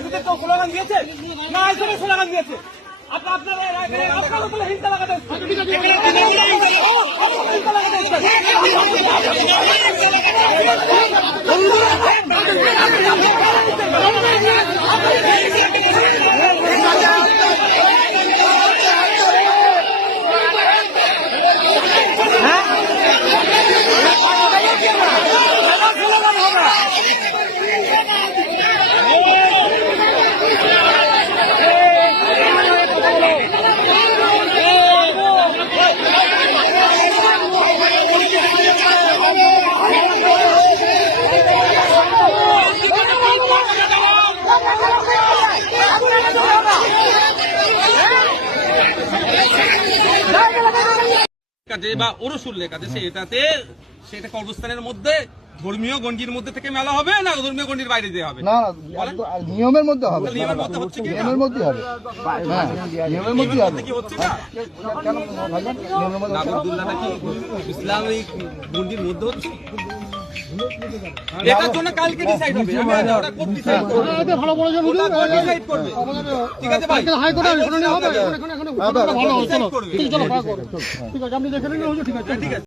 রাজনীতির কেউ স্লোগান দিয়েছে না, এখানে স্লোগান দিয়েছে। আপনারা হিংসা লাগাতে বা ওরসুল্লেখ আছে সেটাতে, সেটা কর্মস্থানের মধ্যে ধর্মীয় গণ্ডির মধ্যে থেকে মেলা হবে না ধর্মীয় গণ্ডির বাইরে দিয়ে হবে? না, নিয়মের মধ্যে হবে। নিয়মের মধ্যে হচ্ছে কি? নিয়মের মধ্যে হবে। হ্যাঁ, নিয়মের মধ্যে হবে। কি হচ্ছে না? নাগরদুল্লাহটা কি ইসলামিক গণ্ডির মধ্যে হচ্ছে? এটার জন্য কালকে ডিসাইড হবে। আমি ওটা কোর্ট ডিসাইড করবে। এটা ভালো বলেছেন হুজুর, কোর্ট ডিসাইড করবে। ঠিক আছে ভাই, হাইকোর্টে শুনানি হবে। এখন ভালো হচ্ছে। চলো ঠিক আছে, আপনি দেখে নিন হুজুর। ঠিক আছে, ঠিক আছে।